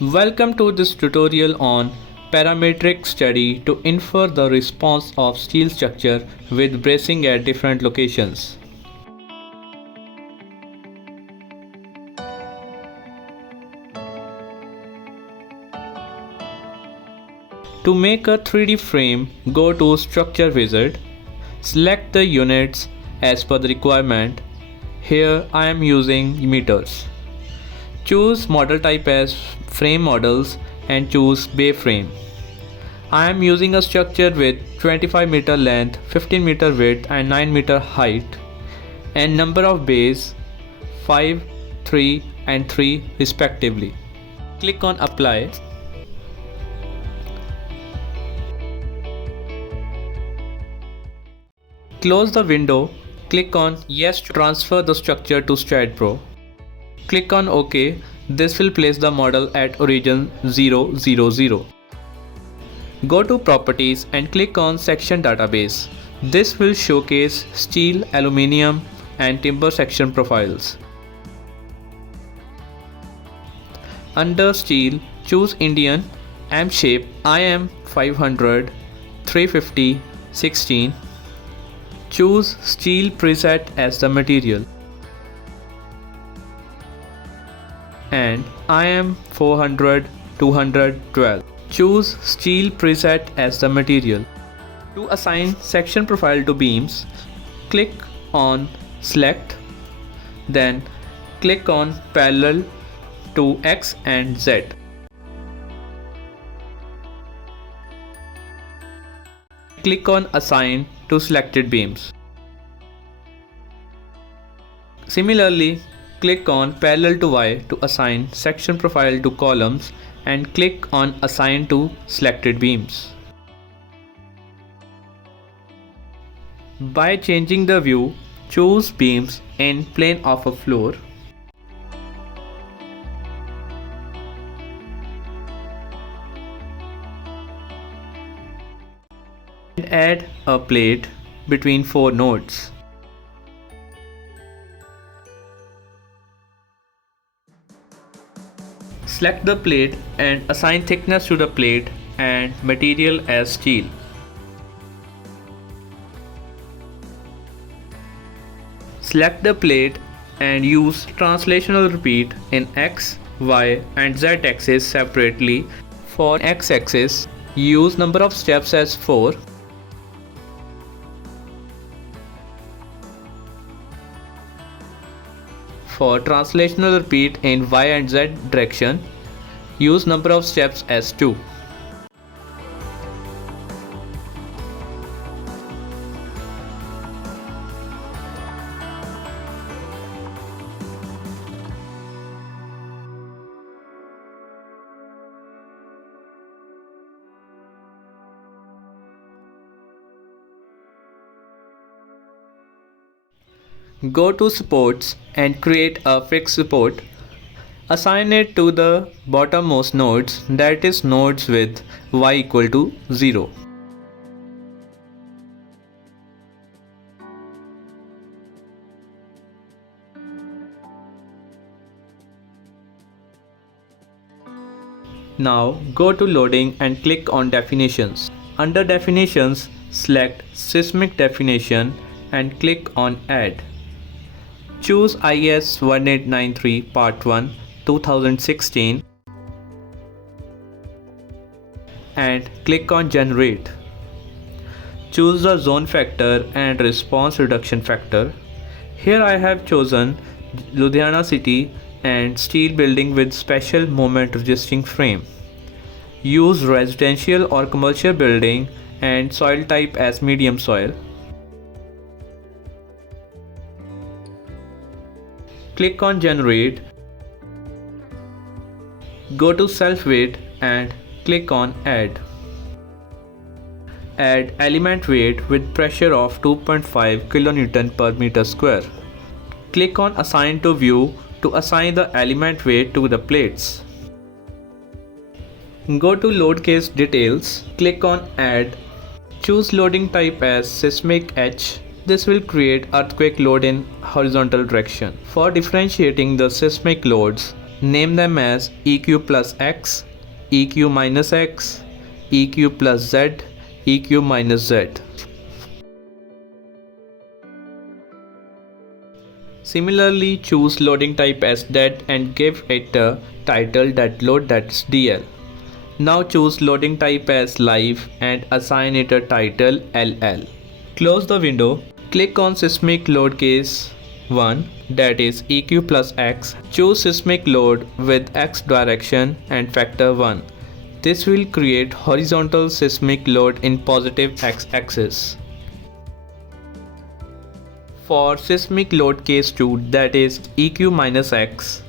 Welcome to this tutorial on parametric study to infer the response of steel structure with bracing at different locations. To make a 3D frame, go to Structure Wizard, select the units as per the requirement. Here I am using meters. Choose model type as frame models and choose bay frame. I am using a structure with 25 meter length, 15 meter width and 9 meter height, and number of bays 5, 3 and 3 respectively. Click on apply. Close the window. Click on yes to transfer the structure to STAAD Pro. Click on OK. This will place the model at origin 0, 0, 0. Go to Properties and click on Section Database. This will showcase steel, aluminium and timber section profiles. Under Steel, choose Indian, M shape, IM 500, 350, 16. Choose Steel preset as the material. And IM 400, 212. Choose Steel preset as the material. To assign section profile to beams, click on Select, then click on Parallel to X and Z. Click on Assign to selected beams. Similarly, click on Parallel to Y to assign section profile to columns and click on Assign to selected beams. By changing the view, choose beams in plane of a floor. And add a plate between 4 nodes. Select the plate and assign thickness to the plate and material as steel. Select the plate and use translational repeat in X, Y and Z axis separately. For X axis, use number of steps as 4. For translational repeat in Y and Z direction, use number of steps as 2. Go to Supports and create a fixed support. Assign it to the bottommost nodes, that is nodes with y equal to 0. Now go to Loading and click on Definitions. Under Definitions, select Seismic Definition and click on Add. Choose IS 1893 Part 1 2016 and click on Generate. Choose the zone factor and response reduction factor. Here I have chosen Ludhiana city and steel building with special moment resisting frame. Use residential or commercial building and soil type as medium soil. Click on Generate. Go to Self Weight and click on Add. Add element weight with pressure of 2.5 kN per meter square. Click on Assign to View to assign the element weight to the plates. Go to Load Case Details. Click on Add. Choose loading type as Seismic H. This will create earthquake load in horizontal direction. For differentiating the seismic loads, Name them as EQ plus X, EQ minus X, EQ plus Z, EQ minus Z. Similarly, choose loading type as DET and give it a title that load, that's DL. Now choose loading type as live and assign it a title LL. Close the window. Click on seismic load case 1, that is EQ plus X. Choose seismic load with X direction and factor 1. This will create horizontal seismic load in positive X axis. For seismic load case 2, that is EQ minus X,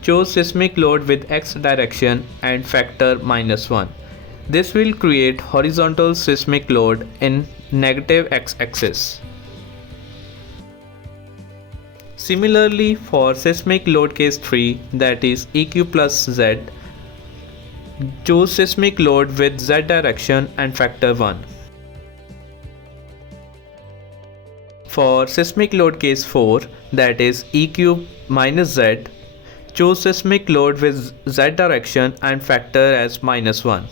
choose seismic load with X direction and factor -1. This will create horizontal seismic load in negative X axis. Similarly, for seismic load case 3, that is EQ plus Z, choose seismic load with Z direction and factor 1. For seismic load case 4, that is EQ minus Z, choose seismic load with Z direction and factor as -1.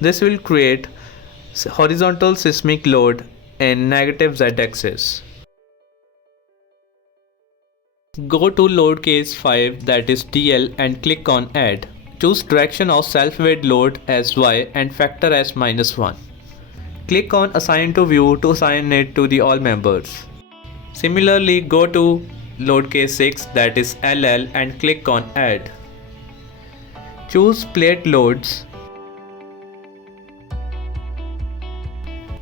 This will create horizontal seismic load in negative Z axis. Go to load case 5, that is DL, and click on add. Choose direction of self-weight load as Y and factor as -1. Click on assign to view to assign it to the all members. Similarly, go to load case 6, that is LL, and click on add. Choose plate loads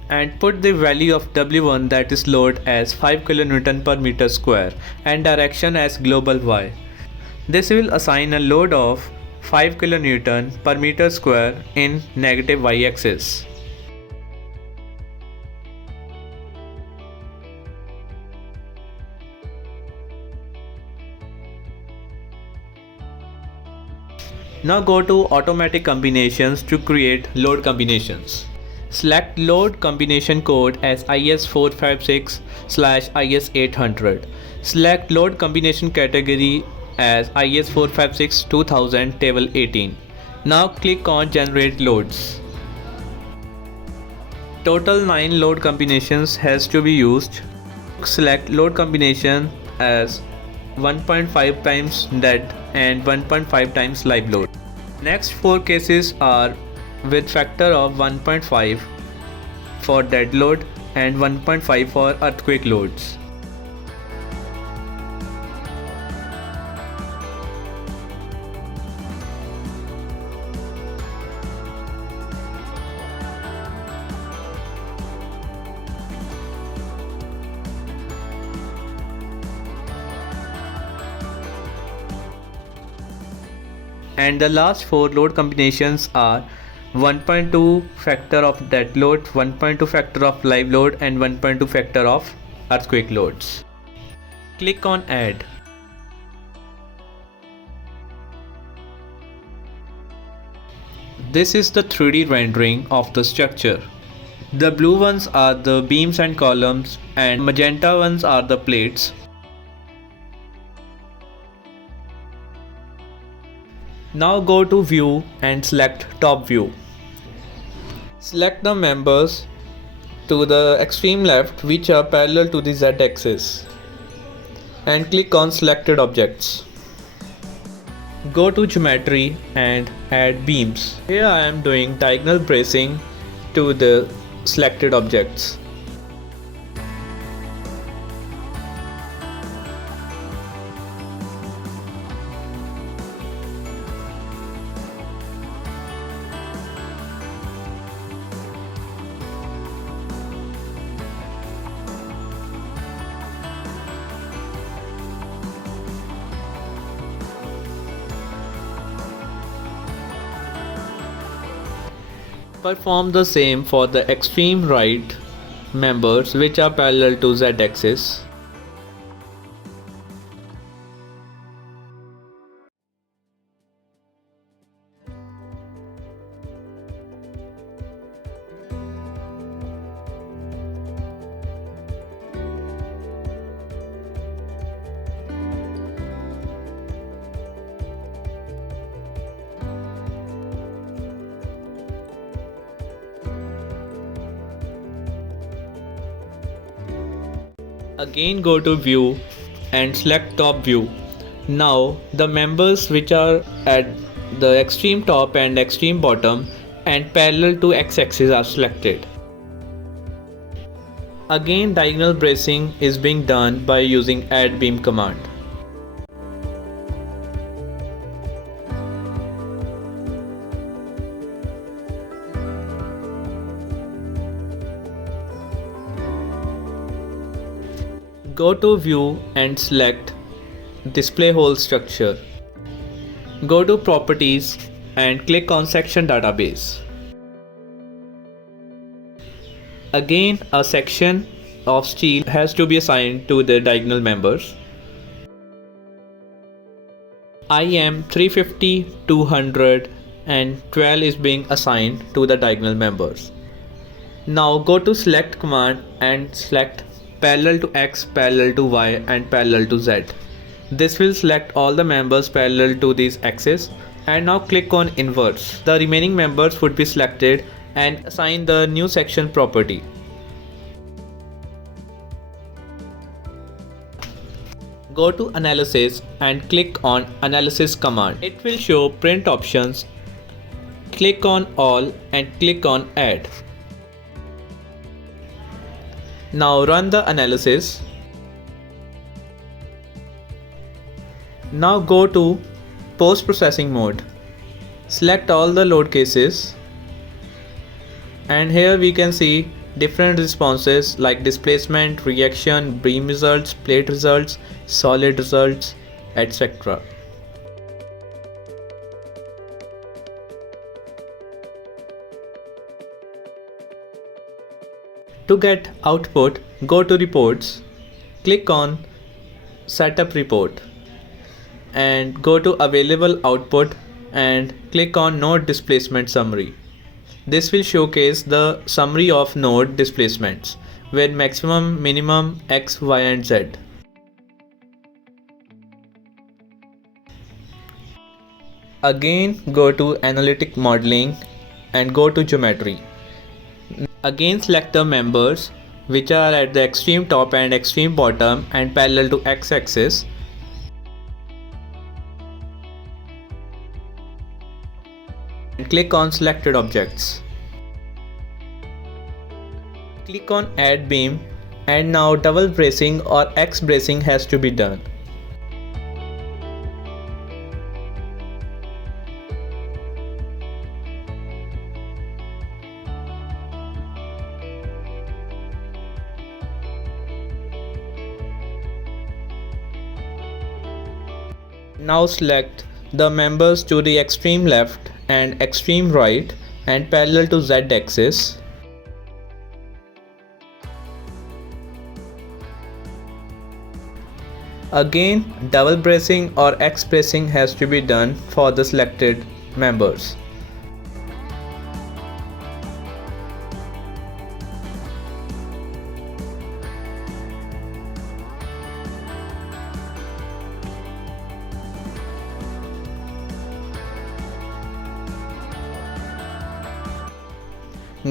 and put the value of W1, that is load, as 5 kN per meter square and direction as global Y. This will assign a load of 5 kN per meter square in negative Y axis. Now go to automatic combinations to create load combinations. Select load combination code as IS456/IS800. Select load combination category as IS456-2000 table 18. Now click on generate loads. Total 9 load combinations has to be used. Select load combination as 1.5 times dead and 1.5 times live load. Next 4 cases are with factor of 1.5 for dead load and 1.5 for earthquake loads. And the last 4 load combinations are 1.2 factor of dead load, 1.2 factor of live load and 1.2 factor of earthquake loads. Click on add. This is the 3D rendering of the structure. The blue ones are the beams and columns and magenta ones are the plates. Now go to view and select top view. Select the members to the extreme left which are parallel to the Z axis and click on selected objects. Go to geometry and add beams. Here I am doing diagonal bracing to the selected objects. Perform the same for the extreme right members which are parallel to Z axis. Again go to view and select top view. Now the members which are at the extreme top and extreme bottom and parallel to x-axis are selected. Again diagonal bracing is being done by using add beam command. Go to view and select display hole structure. Go to properties and click on section database. Again a section of steel has to be assigned to the diagonal members. IM 350, 200 and 12 is being assigned to the diagonal members. Now go to select command and select parallel to X, parallel to Y and parallel to Z. This will select all the members parallel to these axes, and now click on inverse. The remaining members would be selected and assign the new section property. Go to analysis and click on analysis command. It will show print options. Click on all and click on add. Now run the analysis. Now go to post-processing mode. Select all the load cases, and here we can see different responses like displacement, reaction, beam results, plate results, solid results, etc. To get output, go to reports, click on setup report and go to available output and click on node displacement summary. This will showcase the summary of node displacements with maximum, minimum, X, Y and Z. Again go to analytic modeling and go to geometry. Again select the members which are at the extreme top and extreme bottom and parallel to x-axis. And click on selected objects. Click on add beam, and now double bracing or X bracing has to be done. Now select the members to the extreme left and extreme right and parallel to Z axis. Again double bracing or X bracing has to be done for the selected members.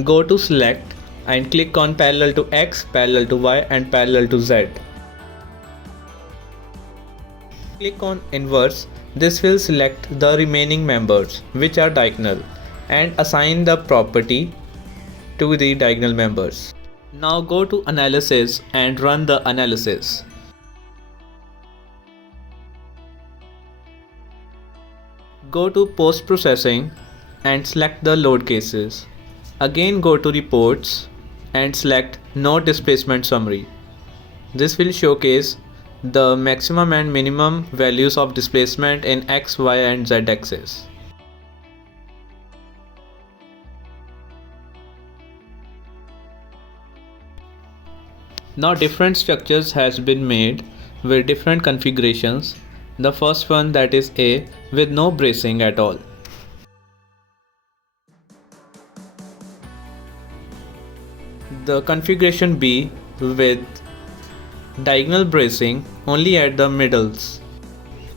Go to select and click on parallel to X, parallel to Y and parallel to Z. Click on inverse. This will select the remaining members which are diagonal and assign the property to the diagonal members. Now go to analysis and run the analysis. Go to post processing and select the load cases. Again go to reports and select node displacement summary. This will showcase the maximum and minimum values of displacement in X, Y and Z axis. Now different structures has been made with different configurations. The first one, that is A, with no bracing at all. The configuration B with diagonal bracing only at the middles.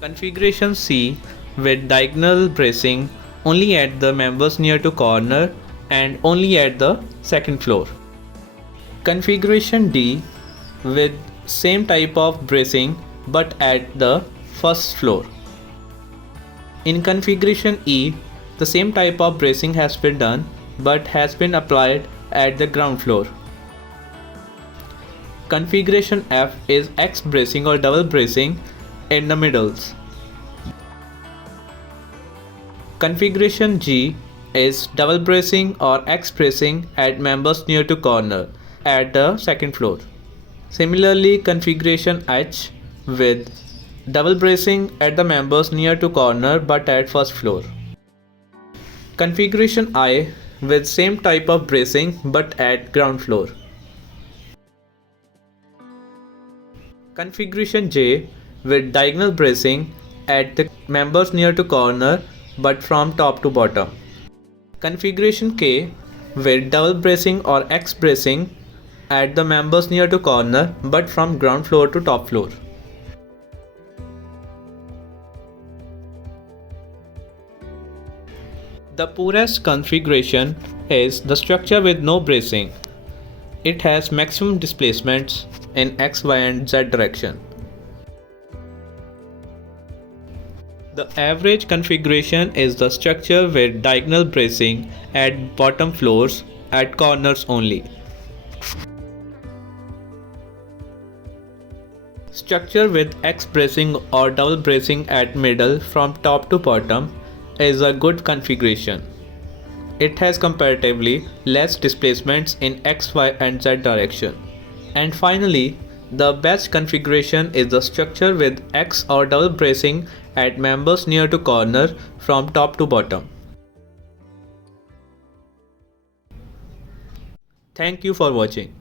Configuration C with diagonal bracing only at the members near to corner and only at the second floor. Configuration D with same type of bracing but at the first floor. In configuration E, the same type of bracing has been done but has been applied at the ground floor. Configuration F is X bracing or double bracing in the middles. Configuration G is double bracing or X bracing at members near to corner at the second floor. Similarly, configuration H with double bracing at the members near to corner but at first floor. Configuration I with same type of bracing but at ground floor. Configuration J with diagonal bracing at the members near to corner but from top to bottom. Configuration K with double bracing or X bracing at the members near to corner but from ground floor to top floor. The poorest configuration is the structure with no bracing. It has maximum displacements in X, Y and Z direction. The average configuration is the structure with diagonal bracing at bottom floors at corners only. Structure with X bracing or double bracing at middle from top to bottom is a good configuration. It has comparatively less displacements in X, Y and Z direction. And finally, the best configuration is the structure with X or double bracing at members near to corner from top to bottom. Thank you for watching.